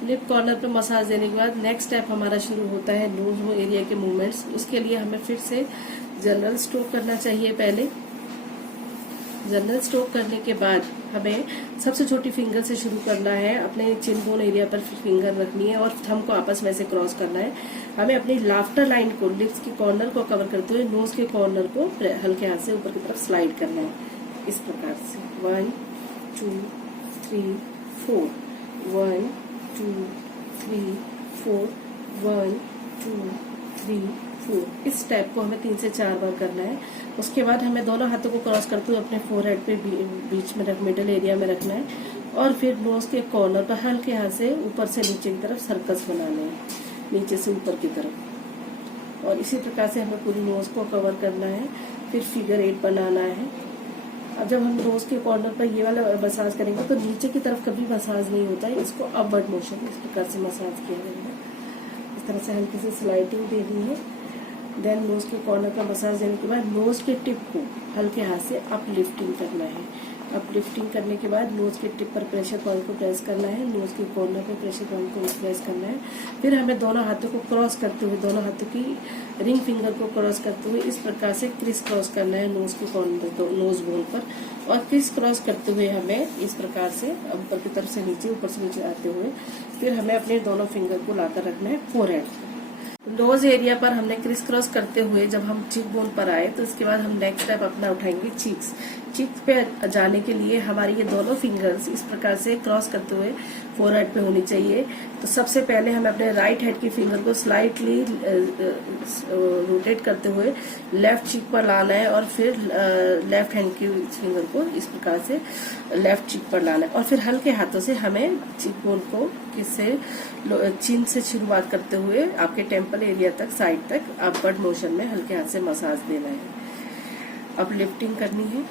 Lip corner पे massage देने के बाद नेक्स्ट स्टेप हमारा शुरू होता है नोज एरिया के मूवमेंट्स। उसके लिए हमें फिर से जनरल स्ट्रोक करना चाहिए। पहले जनरल स्ट्रोक करने के बाद हमें सबसे छोटी फिंगर से शुरू करना है। अपने चिन बोन एरिया पर फिंगर रखनी है और थंब को आपस में से क्रॉस करना है। हमें अपनी लाफ्टर लाइन को, लिप्स के कॉर्नर को कवर करते हुए नोज के कॉर्नर को हल्के हाथ से ऊपर की तरफ स्लाइड करना है, इस प्रकार से 1 2 3 4 1 2 3 4 1 2 3 4। इस स्टेप को हमें 3 से 4 बार करना है। उसके बाद हमें दोनों हाथों को क्रॉस करते हुए अपने फोरहेड पे बीच में मिडिल एरिया में रखना है और फिर नोज के कॉर्नर पर हल्के हाथ से ऊपर से नीचे की तरफ सर्कल्स बनाने हैं, नीचे से ऊपर की तरफ। और इसी प्रकार से हमें पूरी नोज को कवर करना है। फिर फिगर 8 बनाना है। अब जब हम नोज के कॉर्नर पर ये वाला मसाज करेंगे तो नीचे की तरफ कभी मसाज नहीं होता है, इसको अपवर्ड मोशन इस प्रकार से मसाज किया जाएगा। इस तरह से हल्की से स्लाइडिंग देनी है। देन नोज के कॉर्नर का मसाज देने के बाद नोज के टिप को हल्के हाथ से अपलिफ्टिंग करना है। अपलिफ्टिंग करने के बाद नोज के टिप पर प्रेशर पॉइंट को प्रेस करना है, नोज के कॉर्नर पर प्रेशर पॉइंट को प्रेस करना है। फिर हमें दोनों हाथों को क्रॉस करते हुए, दोनों हाथों की रिंग फिंगर को क्रॉस करते हुए इस प्रकार से क्रिस क्रॉस करना है नोज के कॉर्नर, नोज बोन पर। और क्रिस क्रॉस करते हुए हमें इस प्रकार से ऊपर की तरफ से नीचे, ऊपर से नीचे आते हुए फिर हमें अपने दोनों फिंगर को लाकर रखना है फोरहेड। नोज एरिया पर हमने क्रिस क्रॉस करते हुए जब हम चीक बोन पर आए तो इसके बाद हम नेक्स्ट स्टेप अपना उठाएंगे चीक्स। चीक्स पे जाने के लिए हमारी ये दोनों फिंगर्स इस प्रकार से क्रॉस करते हुए फोरहेड पे होनी चाहिए। तो सबसे पहले हमें अपने राइट हैंड की फिंगर को स्लाइटली रोटेट करते हुए लेफ्ट चीक पर लाना है और फिर लेफ्ट हैंड की फिंगर को इस प्रकार से लेफ्ट चीक पर लाना है और फिर हल्के हाथों से हमें चीक बोन को किससे चिन से शुरुआत करते हुए आपके टेम्पल एरिया तक, साइड तक अपवर्ड मोशन में हल्के हाथ से मसाज देना है। अपलिफ्टिंग करनी है।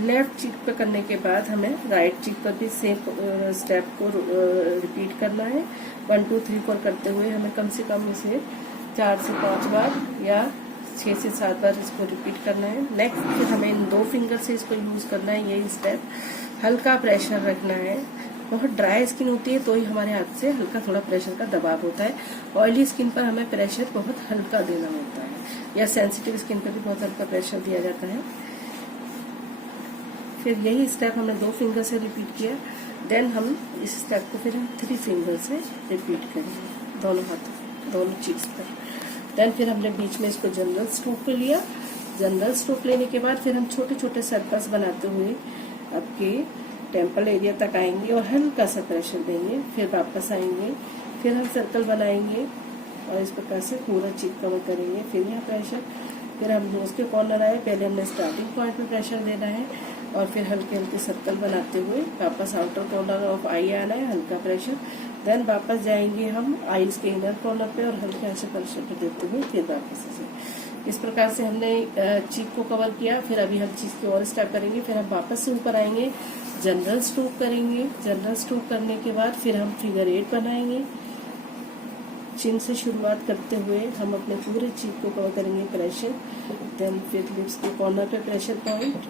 लेफ्ट चीक पे करने के बाद हमें राइट चीक पर भी सेम स्टेप को रिपीट करना है। 1 2 3 4 करते हुए हमें कम से कम इसे 4 से 5 बार या 6 से 7 बार इसको रिपीट करना है। नेक्स्ट फिर हमें इन 2 फिंगर से इसको यूज करना है। यही स्टेप हल्का प्रेशर रखना है। बहुत ड्राई स्किन होती है तो ही हमारे हाथ से हल्का थोड़ा प्रेशर का दबाव होता है। ऑयली स्किन पर हमें प्रेशर बहुत हल्का देना होता है या सेंसिटिव स्किन पर भी बहुत हल्का प्रेशर दिया जाता है। फिर यही स्टेप हमने 2 फिंगर से रिपीट किया। देन हम इस स्टेप को फिर हम 3 फिंगर से रिपीट करेंगे दोनों हाथों, दोनों चीज पर। देन फिर हमने बीच में इसको जनरल स्ट्रोक पे लिया। जनरल स्ट्रोक लेने के बाद फिर हम छोटे छोटे सर्कल्स बनाते हुए आपके टेम्पल एरिया तक आएंगे और हल्का सा प्रेशर देंगे। फिर वापस आएंगे, फिर हम सर्कल बनाएंगे और इस प्रकार से पूरा चीक कवर करेंगे। फिर यहाँ प्रेशर, फिर हम नोज के कॉर्नर आए, पहले हमने स्टार्टिंग पॉइंट पे प्रेशर देना है और फिर हल्के हल्के सर्कल बनाते हुए वापस आउटर कॉर्नर ऑफ आई आना है, हल्का प्रेशर। देन वापस जाएंगे हम आईज के इनर कॉर्नर पे और हल्के ऐसे प्रेशर देते हुए फिर वापस ऐसे। इस प्रकार से हमने चीक को कवर किया। फिर अभी हम चीज के और स्टेप करेंगे। फिर हम वापस से ऊपर आएंगे, जनरल स्ट्रोक करेंगे। जनरल स्ट्रोक करने के बाद फिर हम फिगर 8 बनाएंगे। चिन से शुरुआत करते हुए हम अपने पूरे चीक को कवर करेंगे, प्रेशर। देन फिर लिप्स के कॉर्नर पे pressure point,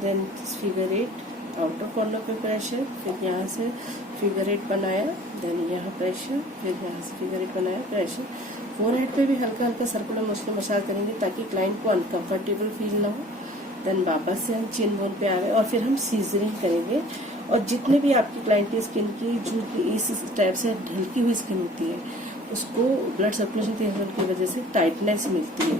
then figure 8 outer corner पे प्रेशर, फिर यहाँ से फिगर 8 बनाया, देन यहाँ प्रेशर, फिर यहाँ से फिगर 8 बनाया, प्रेशर। फोरहेड पे भी हल्का हल्का सर्कुलर मोशन मसाज करेंगे ताकि क्लाइंट को अनकंफर्टेबल फील ना हो। देन वापस से हम चिन बोन पे आए और फिर हम सीजरिंग करेंगे। और जितने भी आपकी क्लाइंट की स्किन की जो इस टाइप से ढलकी हुई स्किन होती है उसको ब्लड सर्कुलेशन की वजह से टाइटनेस मिलती है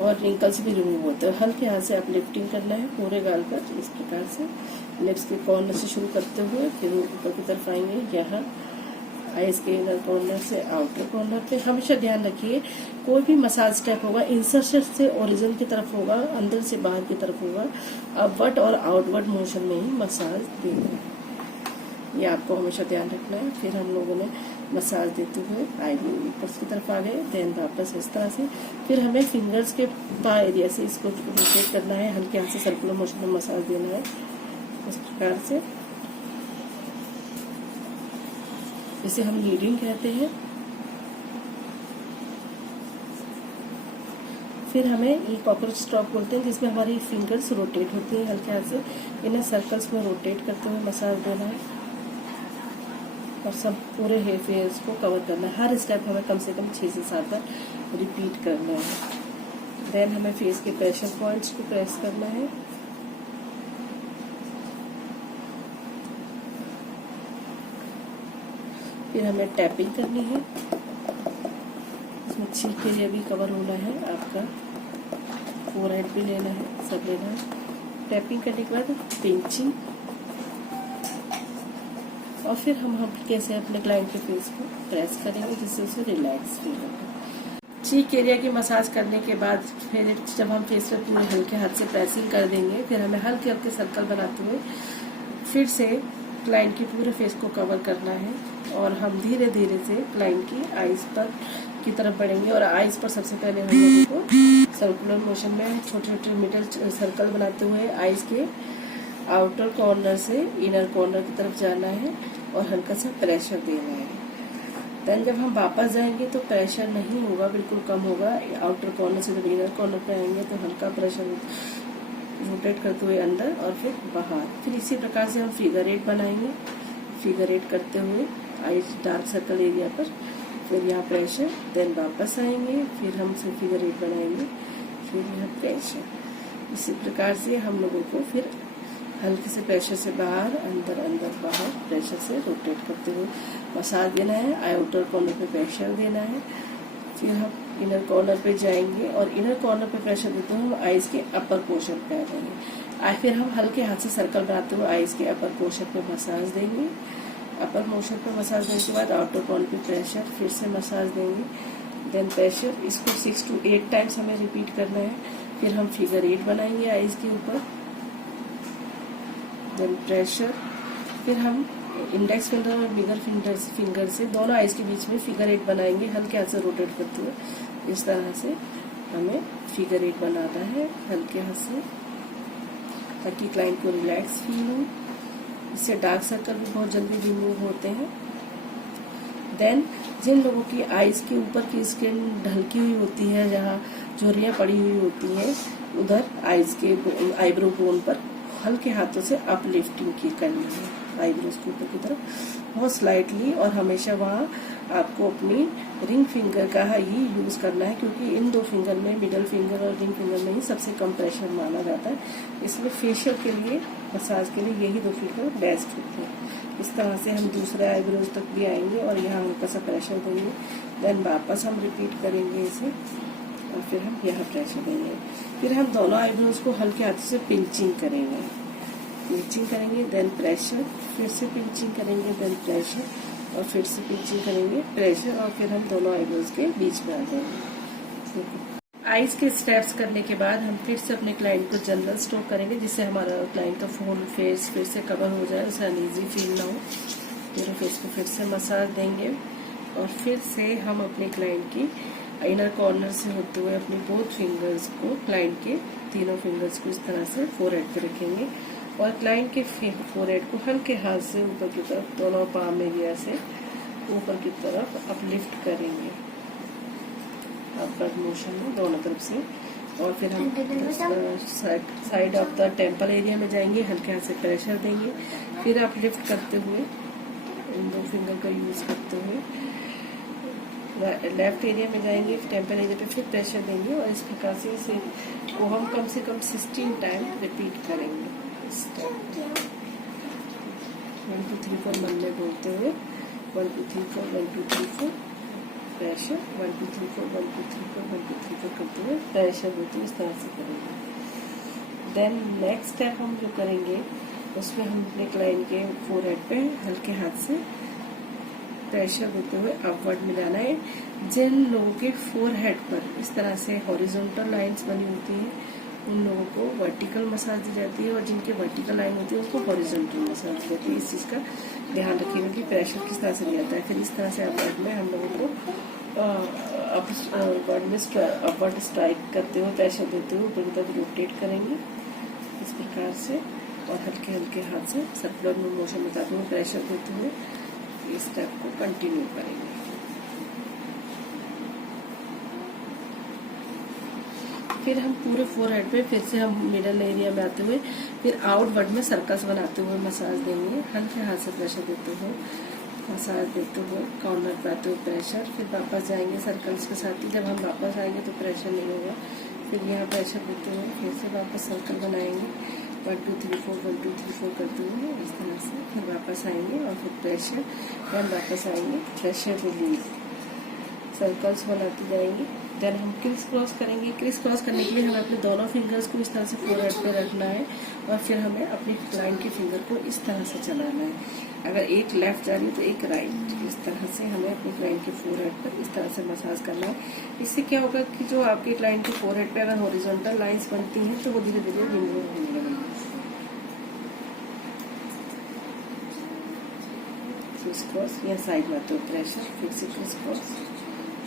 और रिंकल्स भी रिमूव होते हैं। हल्के हाथ से आप लिफ्टिंग करना है पूरे गाल पर इस प्रकार से। लिप्स के कॉर्नर से शुरू करते हुए फिर ऊपर की तरफ आएंगे, यहाँ आईज के इनर कॉर्नर से आउटर कॉर्नर पे। हमेशा ध्यान रखिए कोई भी मसाज स्टेप होगा इंसर्शन से ओरिजिन की तरफ होगा, अंदर से बाहर की तरफ होगा। अपवर्ड और आउटवर्ड मोशन में ही मसाज देना है, ये आपको हमेशा ध्यान रखना है। फिर हम लोगों ने मसाज देते हुए आएंगे ऊपर की तरफ आ गए, देन वापस इस तरह से। फिर हमें फिंगर्स के पा एरिया से इसको रोटेट करना है, हल्के हाथ से सर्कुलर मोशन में मसाज देना है इस प्रकार से। इसे हम लीडिंग कहते हैं। फिर हमें ये कॉकरोच स्ट्रोक बोलते हैं, जिसमें हमारी फिंगर्स रोटेट होती हैं हल्के हाथ से, इन्हें सर्कल्स में रोटेट करते हुए मसाज देना है और सब पूरे हेयर फेयर्स को कवर करना है। हर स्टेप हमें कम से कम 6 से 7 बार रिपीट करना है। देन हमें फेस के प्रेशर पॉइंट्स को प्रेस करना है। फिर हमें टैपिंग करनी है, इसमें चीक एरिया भी कवर होना है, आपका फोरहेड भी लेना है, सब लेना है। टैपिंग करने के बाद पिंचिंग, और फिर हम कैसे अपने क्लाइंट के फेस को प्रेस करेंगे जिससे उसे रिलैक्स फील होगा। चीक एरिया की मसाज करने के बाद फिर जब हम फेस पे पूरे हल्के हाथ से प्रेसिंग कर देंगे, फिर हमें हल्के हल्के सर्कल बनाते हुए फिर से क्लाइंट की पूरे फेस को कवर करना है और हम धीरे धीरे से क्लाइंट की आईज पर की तरफ बढ़ेंगे। और आईज पर सबसे पहले हम लोगों को सर्कुलर मोशन में छोटे छोटे मिडल सर्कल बनाते हुए आईज के आउटर कॉर्नर से इनर कॉर्नर की तरफ जाना है और हल्का सा प्रेशर देना है। देन जब हम वापस जाएंगे तो प्रेशर नहीं होगा, बिल्कुल कम होगा। आउटर कॉर्नर से जब इनर कॉर्नर पे आएंगे तो हल्का प्रेशर रोटेट करते हुए अंदर और फिर बाहर। फिर इसी प्रकार से हम फिगर 8 बनाएंगे, फिगर 8 करते हुए आईज डार्क सर्कल एरिया पर, फिर यहाँ प्रेशर, देन वापस आएंगे, फिर हम फिगर 8 बनाएंगे, फिर यहाँ प्रेशर। इसी प्रकार से हम लोगों को फिर हल्के से प्रेशर से बाहर, अंदर अंदर बाहर, प्रेशर से रोटेट करते हुए मसाज देना है। आउटर कॉर्नर पे प्रेशर देना है, फिर हम इनर कॉर्नर पे जाएंगे और इनर कॉर्नर पे प्रेशर देते हुए हम आईज के अपर पोर्शन पे आ जाएंगे। फिर हम हल्के हाथ से सर्कल बनाते हुए आईज के अपर पोर्शन पे मसाज देंगे। अपर मोशन पे मसाज देने के बाद आउटर कॉर्नर पे प्रेशर, फिर से मसाज देंगे, देन प्रेशर। इसको 6 to 8 टाइम्स हमें रिपीट करना है। फिर हम फिगर 8 बनाएंगे आईज के ऊपर, देन प्रेशर। फिर हम इंडेक्स फिंगर और मिडल फिंगर से दोनों आईज के बीच में फिगर 8 बनाएंगे, हल्के हाथ से रोटेट करते हुए। इस तरह से हमें फिगर 8 बनाना है हल्के हाथ से, ताकि क्लाइंट को रिलैक्स फील हो। इससे डार्क सर्कल भी बहुत जल्दी रिमूव होते हैं। देन जिन लोगों की आईज के ऊपर की स्किन ढलकी हुई होती है, जहाँ झुर्रियाँ पड़ी हुई होती हैं, उधर आईज के आईब्रो बोन पर हल्के हाथों से अपलिफ्टिंग की करनी है आईब्रोज के ऊपर की तरफ, बहुत स्लाइटली। और हमेशा वहाँ आपको अपनी रिंग फिंगर का ही यूज करना है, क्योंकि इन 2 फिंगर में, मिडल फिंगर और रिंग फिंगर में ही सबसे कम प्रेशर माना जाता है। इसलिए फेशियल के लिए, मसाज के लिए यही 2 फिंगर बेस्ट होते हैं। इस तरह से हम दूसरे आईब्रोज तक भी आएंगे और यहाँ हल्का सा प्रेशर देंगे। देन वापस हम रिपीट करेंगे इसे और फिर हम यहाँ प्रेशर देंगे। फिर हम दोनों आईब्रोज को हल्के हाथ से पिंचिंग करेंगे, देन प्रेशर, फिर से पिंचिंग करेंगे, देन प्रेशर और फिर से पिंचिंग करेंगे, प्रेशर, और फिर हम दोनों आईब्रोज के बीच में आ जाएंगे। आईज के स्टेप्स करने के बाद हम फिर से अपने क्लाइंट को जनरल स्ट्रोक करेंगे, जिससे हमारा क्लाइंट का फुल फेस फिर से कवर हो जाए, उसे अनईजी फील ना हो। पूरे फेस को फिर से मसाज देंगे और फिर से हम अपने क्लाइंट की इनर कॉर्नर से होते हुए अपनी बोथ फिंगर्स को, क्लाइंट के तीनों फिंगर्स को इस तरह से फोरहेड पे रखेंगे और क्लाइंट के फोरहेड को हल्के हाथ से ऊपर की तरफ, दोनों पाम एरिया से ऊपर की तरफ अपलिफ्ट करेंगे, अपवर्ड मोशन में दोनों तरफ से। और फिर हम side of the temple area में जाएंगे, हल्के हाथ से प्रेशर देंगे, फिर अपलिफ्ट करते हुए इन 2 फिंगर का यूज करते हुए लेफ्ट एरिया में जाएंगे, टेम्पल एरिया पे फिर प्रेशर देंगे और इस प्रकार से इसे को हम कम से कम 16 टाइम रिपीट करेंगे। 1 2 3 4 मन में बोलते हुए 1 2 3 4 1 2 3 4 प्रेशर, 1 2 3 4 1 2 3 4 1 2 3 4 करते हुए प्रेशर होती है, इस तरह से करेंगे। देन नेक्स्ट स्टेप हम जो करेंगे उसमें हम अपने क्लाइंट के फोरहेड पे हल्के हाथ से प्रेशर देते हुए अपवर्ड मिलाना है। जिन लोगों के फोरहेड पर इस तरह से हॉरिजॉन्टल लाइंस बनी होती है, उन लोगों को वर्टिकल मसाज दी जाती है, और जिनके वर्टिकल लाइन होती है उसको हॉरिजॉन्टल मसाज दी जाती है। इस चीज़ का ध्यान रखिएगा कि प्रेशर किस तरह से दिया जाता है। फिर इस तरह से अपवर्ड में हम लोगों को अपवर्ड स्ट्राइक करते हुए, प्रेशर देते हुए ऊपर की तरफ रोटेट करेंगे इस प्रकार से, और हल्के हल्के हाथ से सर्कुलर मोशन बताते हुए प्रेशर देते हुए इस स्टेप को कंटिन्यू करेंगे। फिर हम पूरे फोरहेड पे फिर से हम मिडल एरिया में आते हुए फिर आउटवर्ड में सर्कल्स बनाते हुए मसाज देंगे। हल्के हाथ से प्रेशर देते हुए मसाज देते हुए कॉर्नर पे आते हुए प्रेशर, फिर वापस जाएंगे सर्कल्स के साथ ही। जब हम वापस आएंगे तो प्रेशर नहीं होगा, फिर यहाँ प्रेशर देते हुए फिर से वापस सर्कल बनाएंगे 1 2 3 4 1 2 3 4 करते हुए इस तरह से। फिर वापस आएंगे और फिर प्रेशर, फिर वापस आएंगे प्रेशर रिलीज, सर्कल्स बनाते जाएंगे। देन हम क्रिस क्रॉस करेंगे। क्रिस क्रॉस करने के लिए हमें अपने दोनों फिंगर्स को इस तरह से फोरहेड पे रखना है और फिर हमें अपनी क्लाइंट के फिंगर को इस तरह से चलाना है। अगर एक लेफ्ट जा रही है तो एक राइट, इस तरह से हमें अपने क्लाइंट के फोरहेड पर इस तरह से मसाज करना है। इससे क्या होगा कि जो आपके क्लाइंट के फोरहेड पे अगर हॉरिजॉन्टल लाइंस बनती हैं तो वो धीरे धीरे रिमूव होने लगेंगी। क्रिस क्रॉस या साइड में आते हो प्रेशर, फिर से क्रिस क्रॉस।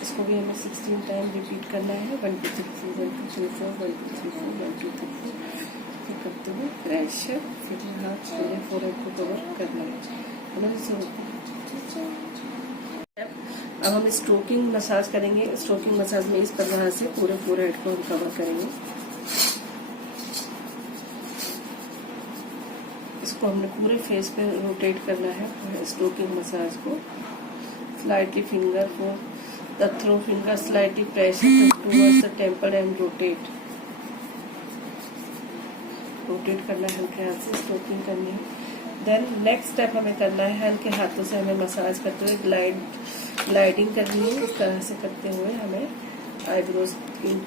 इसको भी हमें 16 टाइम रिपीट करना है। 1 2 3 4 1 2 3 4 1 2 3 4 1 2 3 4 फिर करते हुए प्रेशर, फिर यहाँ पूरे फोरहेड को कवर करना है। अब हम स्ट्रोकिंग मसाज करेंगे। स्ट्रोकिंग मसाज में इस तरह से पूरे फोरहेड को हम कवर करेंगे। इसको हमने पूरे फेस पे रोटेट करना है। स्ट्रोकिंग मसाज को स्लाइटली फिंगर को the throw finger slightly pressure towards the temple and rotate करना है, हल्के हाथ से स्ट्रोकिंग करनी है। देन नेक्स्ट स्टेप हमें करना है हल्के हाथों से हमें मसाज करते हुए ग्लाइडिंग करनी है। इस तरह से करते हुए हमें आईब्रोज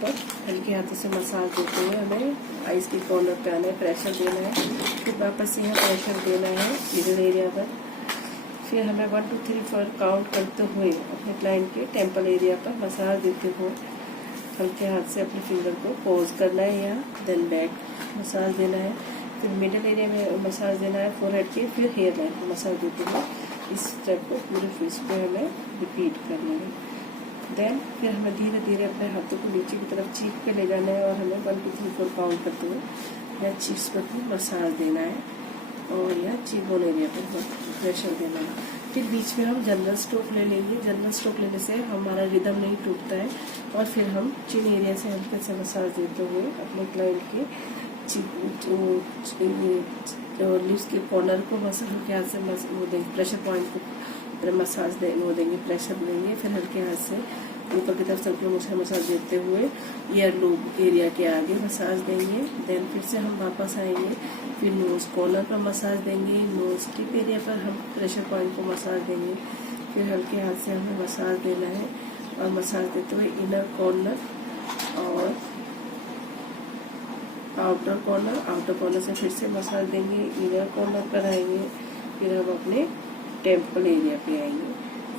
पर हल्के हाथों से मसाज देते हुए हमें आईज के कॉर्नर पे आना है, प्रेशर देना है। फिर वापस यहाँ प्रेशर देना है मिडल एरिया पर। फिर हमें 1 2 3 4 काउंट करते हुए अपने क्लाइंट के टेम्पल एरिया पर मसाज देते हुए हल्के हाथ से अपने फिंगर को पोज करना है यहाँ। देन बैक मसाज देना है, फिर मिडल एरिया में मसाज देना है फोरहेड के, फिर हेयर लाइन को मसाज देते हुए इस स्टेप को पूरे फेस पे हमें रिपीट करना है। देन फिर हमें धीरे धीरे अपने हाथों को नीचे की तरफ चीक पे ले जाना है और हमें 1 2 3 4 काउंट करते हुए यहाँ चीक्स पर भी मसाज देना है और यहाँ चीकबोन एरिया पर प्रेशर देना है। फिर बीच में हम जनरल स्ट्रोक ले लेंगे। जनरल स्ट्रोक लेने से हमारा रिदम नहीं टूटता है। और फिर हम चिन एरिया से हल्के से मसाज देते हुए अपने क्लाइंट के लिप्स के कॉर्नर को हल्के हाथ से वो देंगे, प्रेशर पॉइंट को मसाज देंगे, प्रेशर देंगे। फिर हल्के हाथ से ऊपर की तरफ सर्कुलर मसाज देते हुए ईयर लूब एरिया के आगे मसाज देंगे। देन फिर से हम वापस आएंगे, फिर नोज कॉर्नर पर मसाज देंगे, नोज टिप एरिया पर हम प्रेशर पॉइंट को मसाज देंगे। फिर हल्के हाथ से हमें मसाज देना है और मसाज देते हुए इनर कॉर्नर और आउटर कॉर्नर से फिर से मसाज देंगे, इनर कॉर्नर पर आएंगे, फिर हम अपने टेम्पल एरिया पे आएंगे।